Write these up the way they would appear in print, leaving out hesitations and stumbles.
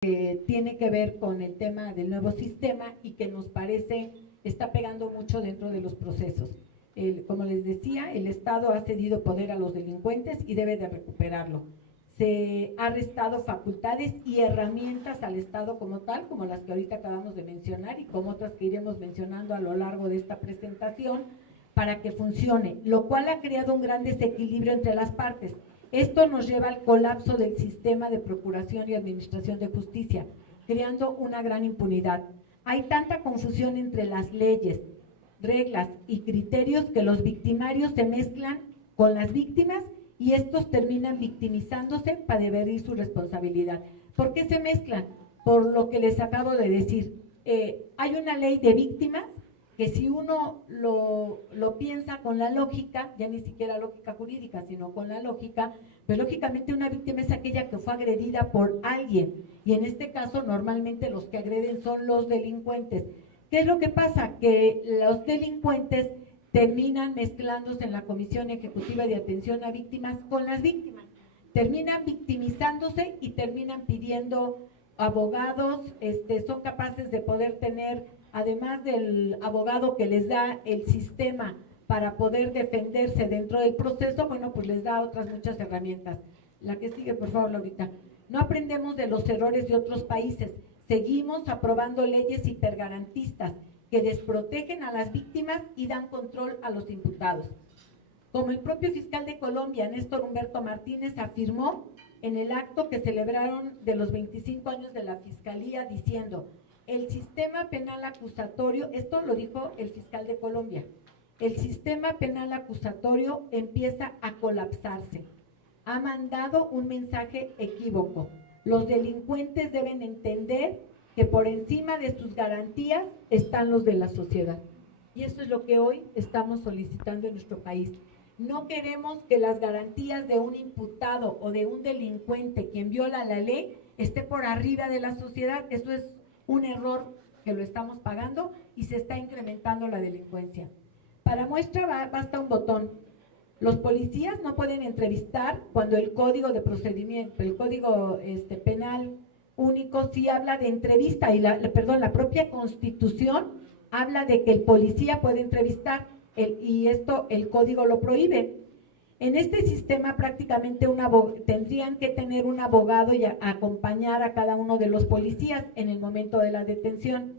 tiene que ver con el tema del nuevo sistema y que nos parece está pegando mucho dentro de los procesos. Como les decía, el Estado ha cedido poder a los delincuentes y debe de recuperarlo. Se ha restado facultades y herramientas al Estado como tal, como las que ahorita acabamos de mencionar y como otras que iremos mencionando a lo largo de esta presentación, para que funcione, lo cual ha creado un gran desequilibrio entre las partes. Esto nos lleva al colapso del sistema de procuración y administración de justicia, creando una gran impunidad. Hay tanta confusión entre las leyes, reglas y criterios que los victimarios se mezclan con las víctimas y estos terminan victimizándose para evadir su responsabilidad. ¿Por qué se mezclan? Por lo que les acabo de decir. Hay una ley de víctimas que si uno lo piensa con la lógica, ya ni siquiera lógica jurídica, sino con la lógica, pues lógicamente una víctima es aquella que fue agredida por alguien, y en este caso normalmente los que agreden son los delincuentes. ¿Qué es lo que pasa? Que los delincuentes terminan mezclándose en la Comisión Ejecutiva de Atención a Víctimas con las víctimas, terminan victimizándose y terminan pidiendo abogados, son capaces de poder tener, además del abogado que les da el sistema para poder defenderse dentro del proceso, bueno, pues les da otras muchas herramientas. La que sigue, por favor, Laurita. No aprendemos de los errores de otros países, seguimos aprobando leyes hipergarantistas que desprotegen a las víctimas y dan control a los imputados. Como el propio fiscal de Colombia, Néstor Humberto Martínez, afirmó en el acto que celebraron de los 25 años de la Fiscalía, diciendo: el sistema penal acusatorio, esto lo dijo el fiscal de Colombia, el sistema penal acusatorio empieza a colapsarse. Ha mandado un mensaje equívoco. Los delincuentes deben entender que por encima de sus garantías están los de la sociedad. Y eso es lo que hoy estamos solicitando en nuestro país. No queremos que las garantías de un imputado o de un delincuente quien viola la ley esté por arriba de la sociedad. Eso es un error que lo estamos pagando y se está incrementando la delincuencia. Para muestra basta un botón. Los policías no pueden entrevistar cuando el código de procedimiento, el código penal único sí habla de entrevista y la propia Constitución habla de que el policía puede entrevistar y esto el código lo prohíbe. En este sistema prácticamente tendrían que tener un abogado y acompañar a cada uno de los policías en el momento de la detención.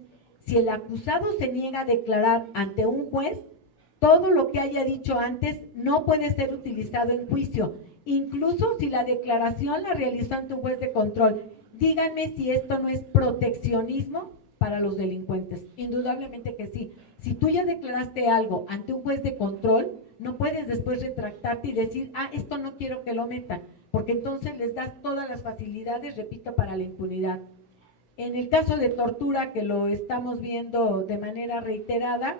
Si el acusado se niega a declarar ante un juez, todo lo que haya dicho antes no puede ser utilizado en juicio, incluso si la declaración la realizó ante un juez de control. Díganme si esto no es proteccionismo para los delincuentes. Indudablemente que sí. Si tú ya declaraste algo ante un juez de control, no puedes después retractarte y decir, esto no quiero que lo metan, porque entonces les das todas las facilidades, repito, para la impunidad. En el caso de tortura, que lo estamos viendo de manera reiterada,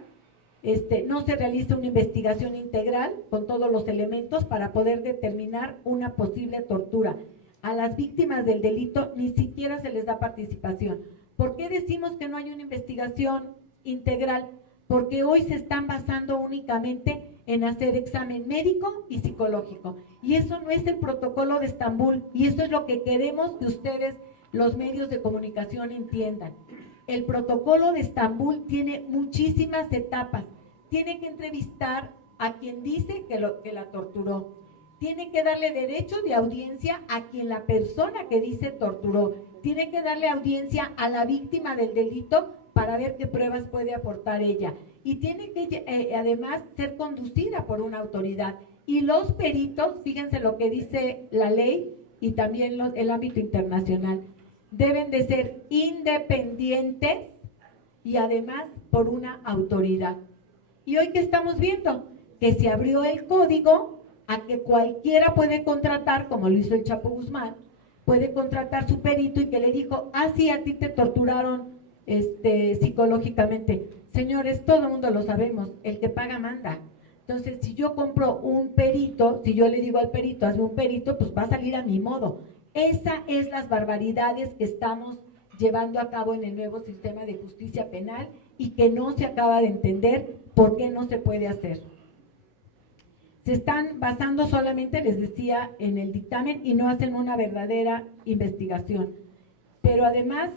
no se realiza una investigación integral con todos los elementos para poder determinar una posible tortura. A las víctimas del delito ni siquiera se les da participación. ¿Por qué decimos que no hay una investigación integral? Porque hoy se están basando únicamente en hacer examen médico y psicológico. Y eso no es el protocolo de Estambul. Y eso es lo que queremos que ustedes, los medios de comunicación, entiendan. El protocolo de Estambul tiene muchísimas etapas. Tiene que entrevistar a quien dice que la torturó. Tiene que darle derecho de audiencia a quien la persona que dice torturó. Tiene que darle audiencia a la víctima del delito para ver qué pruebas puede aportar ella. Y tiene que además ser conducida por una autoridad. Y los peritos, fíjense lo que dice la ley y también el ámbito internacional, deben de ser independientes y además por una autoridad. ¿Y hoy qué estamos viendo? Que se abrió el código a que cualquiera puede contratar, como lo hizo el Chapo Guzmán, puede contratar su perito y que le dijo, sí, a ti te torturaron psicológicamente. Señores, todo el mundo lo sabemos, el que paga manda. Entonces, si yo compro un perito, si yo le digo al perito, hazme un perito, pues va a salir a mi modo. Esas es las barbaridades que estamos llevando a cabo en el nuevo sistema de justicia penal y que no se acaba de entender por qué no se puede hacer. Se están basando solamente, les decía, en el dictamen y no hacen una verdadera investigación. pero además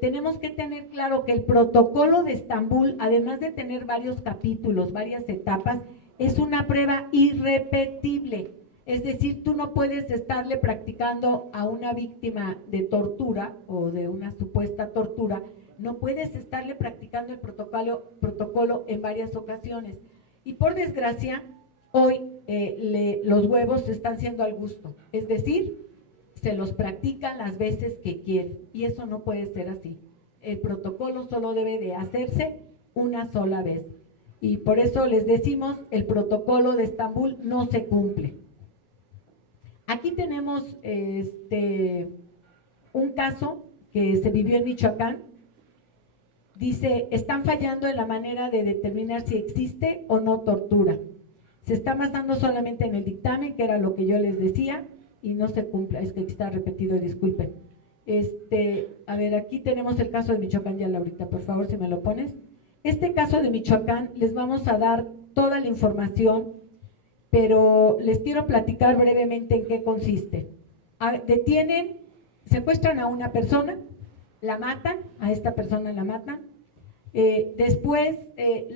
tenemos que tener claro que el protocolo de Estambul, además de tener varios capítulos, varias etapas, es una prueba irrepetible. Es decir, tú no puedes estarle practicando a una víctima de tortura o de una supuesta tortura, no puedes estarle practicando el protocolo en varias ocasiones. Y por desgracia, hoy los huevos están siendo al gusto, es decir, se los practican las veces que quieren, y eso no puede ser así. El protocolo solo debe de hacerse una sola vez, y por eso les decimos, el protocolo de Estambul no se cumple. Aquí tenemos un caso que se vivió en Michoacán. Dice, están fallando en la manera de determinar si existe o no tortura. Se está basando solamente en el dictamen, que era lo que yo les decía, y no se cumple. Es que está repetido, disculpen. A ver, aquí tenemos el caso de Michoacán, ya Laurita, por favor, si me lo pones. Este caso de Michoacán, les vamos a dar toda la información, pero les quiero platicar brevemente en qué consiste. Detienen, secuestran a una persona, la matan, a esta persona la matan. Después,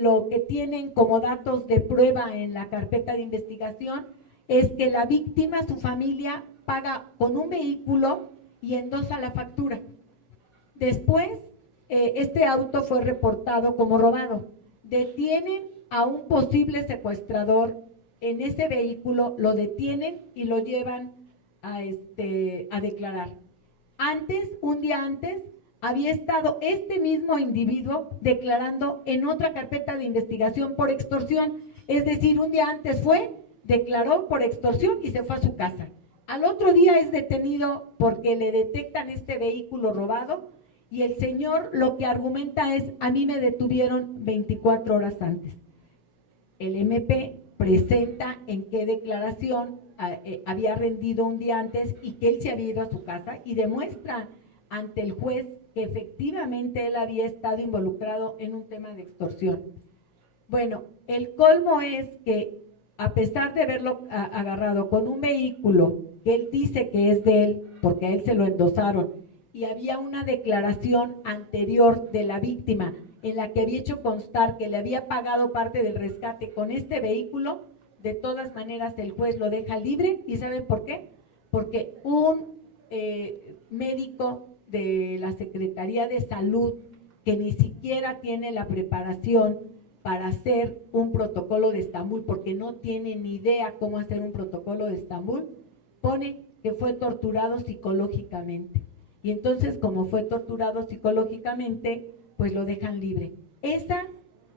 lo que tienen como datos de prueba en la carpeta de investigación es que la víctima, su familia, paga con un vehículo y endosa la factura. Después, este auto fue reportado como robado. Detienen a un posible secuestrador en ese vehículo, lo detienen y lo llevan a declarar. Un día antes, había estado este mismo individuo declarando en otra carpeta de investigación por extorsión. Es decir, un día antes declaró por extorsión y se fue a su casa. Al otro día es detenido porque le detectan este vehículo robado, y el señor lo que argumenta es, a mí me detuvieron 24 horas antes. El MP presenta en qué declaración había rendido un día antes y que él se había ido a su casa, y demuestra ante el juez que efectivamente él había estado involucrado en un tema de extorsión. Bueno, el colmo es que a pesar de haberlo agarrado con un vehículo que él dice que es de él, porque a él se lo endosaron, y había una declaración anterior de la víctima en la que había hecho constar que le había pagado parte del rescate con este vehículo, de todas maneras el juez lo deja libre. ¿Y saben por qué? Porque un médico de la Secretaría de Salud, que ni siquiera tiene la preparación para hacer un protocolo de Estambul, porque no tiene ni idea cómo hacer un protocolo de Estambul, pone que fue torturado psicológicamente. Y entonces, como fue torturado psicológicamente, pues lo dejan libre. Esas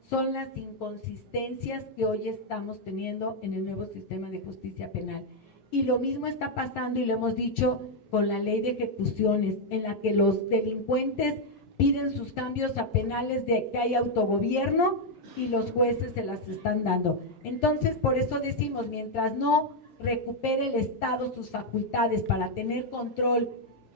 son las inconsistencias que hoy estamos teniendo en el nuevo sistema de justicia penal. Y lo mismo está pasando, y lo hemos dicho, con la ley de ejecuciones, en la que los delincuentes piden sus cambios a penales de que hay autogobierno y los jueces se las están dando. Entonces, por eso decimos, mientras no recupere el Estado sus facultades para tener control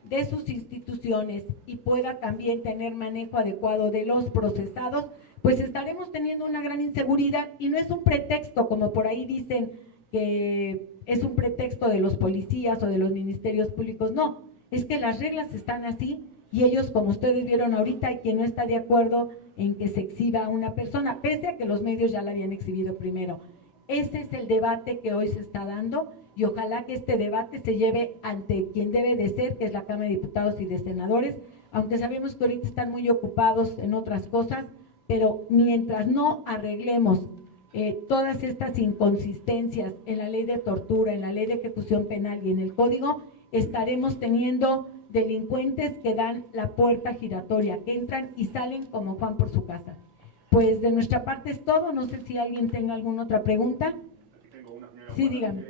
de sus instituciones y pueda también tener manejo adecuado de los procesados, pues estaremos teniendo una gran inseguridad. Y no es un pretexto, como por ahí dicen que es un pretexto de los policías o de los ministerios públicos. No, es que las reglas están así, y ellos, como ustedes vieron ahorita, hay quien no está de acuerdo en que se exhiba a una persona, pese a que los medios ya la habían exhibido primero. Ese es el debate que hoy se está dando, y ojalá que este debate se lleve ante quien debe de ser, que es la Cámara de Diputados y de Senadores, aunque sabemos que ahorita están muy ocupados en otras cosas, pero mientras no arreglemos todas estas inconsistencias en la ley de tortura, en la ley de ejecución penal y en el código, estaremos teniendo delincuentes que dan la puerta giratoria, que entran y salen como Juan por su casa. Pues de nuestra parte es todo. No sé si alguien tenga alguna otra pregunta. Aquí tengo una, señora. Sí, dígame.